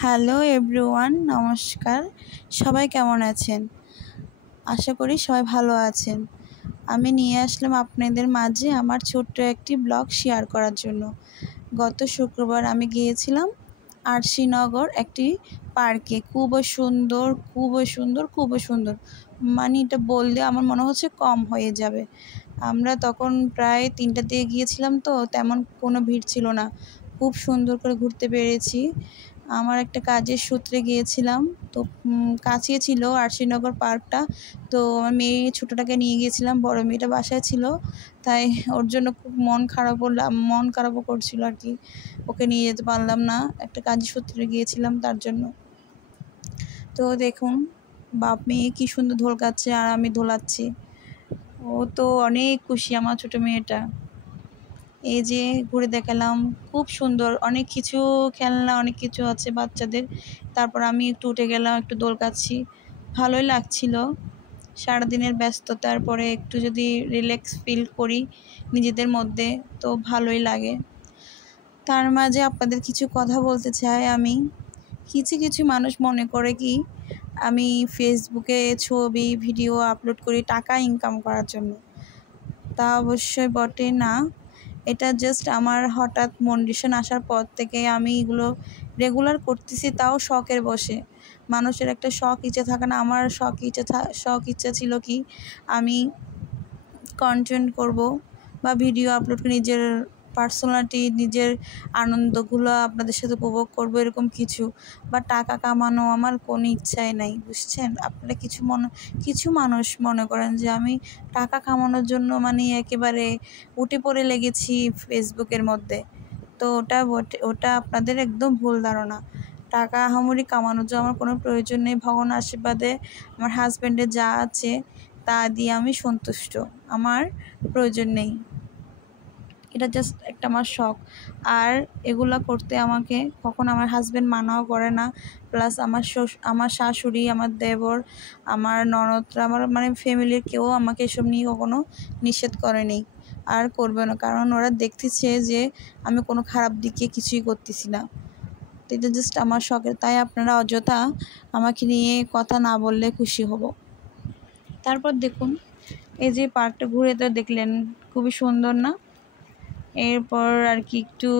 Hello everyone, নমস্কার। সবাই কেমন আছেন? আশা করি সবাই ভালো আছেন। আমি নিয়ে আসলাম আপনাদের মাঝে আমার ছোট্ট একটি ব্লগ শেয়ার করার জন্য। গত শুক্রবার আমি গিয়েছিলাম আরশিনগর একটি পার্কে। খুবই সুন্দর, খুবই সুন্দর, খুবই সুন্দর। মানে এটা বললে আমার মনে হচ্ছে কম হয়ে যাবে। আমরা তখন প্রায় ৩টার দিকে গিয়েছিলাম, তো তেমন কোনো ভিড় ছিল না। খুব সুন্দর করে ঘুরতে পেরেছি। আমার একটা কাজের সূত্রে গিয়েছিলাম, তো কাছেই ছিল আরশিনগর পার্কটা। তো আমার মেয়ে ছোটোটাকে নিয়ে গিয়েছিলাম, বড় মেয়েটা বাসায় ছিল, তাই ওর জন্য খুব মন খারাপও করছিল আর কি। ওকে নিয়ে যেতে পারলাম না, একটা কাজের সূত্রে গিয়েছিলাম তার জন্য। তো দেখুন বাপ মেয়ে কী সুন্দর দোলকাচ্ছে আর আমি দোলাচ্ছি। ও তো অনেক খুশি আমার ছোটো মেয়েটা। এই যে ঘুরে দেখালাম, খুব সুন্দর, অনেক কিছু খেলনা, অনেক কিছু আছে বাচ্চাদের। তারপর আমি একটু উঠে গেলাম, একটু দোল কাচ্ছি, ভালোই লাগছিল। সারাদিনের ব্যস্ততার পরে একটু যদি রিল্যাক্স ফিল করি নিজেদের মধ্যে, তো ভালোই লাগে। তার মাঝে আপনাদের কিছু কথা বলতে চাই আমি। কিছু কিছু মানুষ মনে করে কি আমি ফেসবুকে ছবি ভিডিও আপলোড করি টাকা ইনকাম করার জন্য। তা অবশ্যই বটে না। এটা জাস্ট আমার হঠাৎ মোটিভেশন আসার পর থেকে আমি এগুলো রেগুলার করতেছি, তাও শখের বসে। মানুষের একটা শখ ইচ্ছা থাকে না? আমার শখ ইচ্ছা ছিল কি আমি কন্টেন্ট করব বা ভিডিও আপলোড করে নিজের পার্সোনালিটি, নিজের আনন্দগুলো আপনাদের সাথে উপভোগ করব, এরকম কিছু। বা টাকা কামানো আমার কোনো ইচ্ছাই নাই, বুঝছেন? আপনারা কিছু মানুষ মনে করেন যে আমি টাকা কামানোর জন্য মানে একেবারে উঠে পড়ে লেগেছি ফেসবুকের মধ্যে। তো ওটা আপনাদের একদম ভুল ধারণা। টাকা আহামরি কামানোর জন্য আমার কোনো প্রয়োজন নেই। ভগবানের আশীর্বাদে আমার হাজব্যান্ডের যা আছে তা দিয়ে আমি সন্তুষ্ট, আমার প্রয়োজন নেই। এটা জাস্ট একটা আমার শখ। আর এগুলা করতে আমাকে কখনো আমার হাজব্যান্ড মানাও করে না। প্লাস আমার শাশুড়ি, আমার দেবর, আমার ননদরা, আমার মানে ফ্যামিলির কেউ আমাকে এসব নিয়ে কখনো নিষেধ করেনি আর করবে না, কারণ ওরা দেখতেছে যে আমি কোনো খারাপ দিকে কিছুই করতেছি না। তো এটা জাস্ট আমার শখের, তাই আপনারা অযথা আমাকে নিয়ে কথা না বললে খুশি হব। তারপর দেখুন, এই যে পার্কটা ঘুরে তো দেখলেন, খুবই সুন্দর না? এরপর আর কি একটু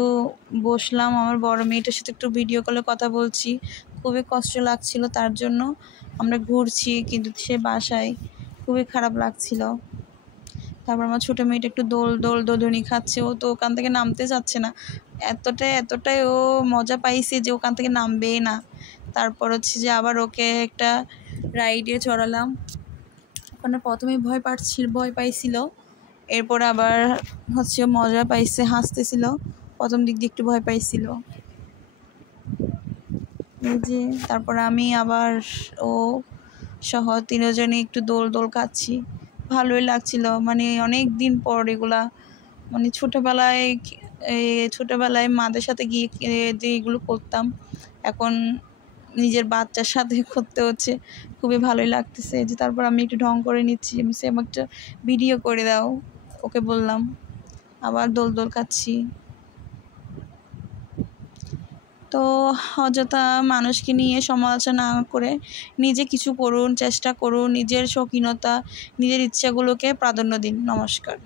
বসলাম, আমার বড় মেয়েটার সাথে একটু ভিডিও কলে কথা বলছি। খুবই কষ্ট লাগছিল তার জন্য। আমরা ঘুরছি কিন্তু সে বাসায়, খুবই খারাপ লাগছিল। তারপর আমার ছোটো মেয়েটা একটু দোলদোলনি খাচ্ছে, ও তো ওখান থেকে নামতে চাচ্ছে না। এতটাই ও মজা পাইছে যে ওখান থেকে নামবেই না। তারপর হচ্ছে যে আবার ওকে একটা রাইডে চড়ালাম। ওখানে প্রথমেই ভয় পাইছিল, এরপর আবার হচ্ছে মজা পাইছে, হাসতেছিল। প্রথম দিক দিয়ে একটু ভয় পাইছিল। এই যে তারপর আমি আবার ও সহ তিনজনে একটু দোল খাচ্ছি, ভালোই লাগছিল। মানে অনেক দিন পর এগুলা, মানে ছোটোবেলায় মাদের সাথে গিয়ে যে এগুলো করতাম, এখন নিজের বাচ্চার সাথে করতে হচ্ছে, খুবই ভালোই লাগতেছে। যে তারপর আমি একটু ঢং করে নিচ্ছি, সে আমাকে একটা ভিডিও করে দাও, ওকে বললাম। আবার দোল খাচ্ছি। তো অযথা মানুষকে নিয়ে সমালোচনা না করে নিজে কিছু করুন, চেষ্টা করুন, নিজের শৌখিনতা, নিজের ইচ্ছাগুলোকে প্রাধান্য দিন। নমস্কার।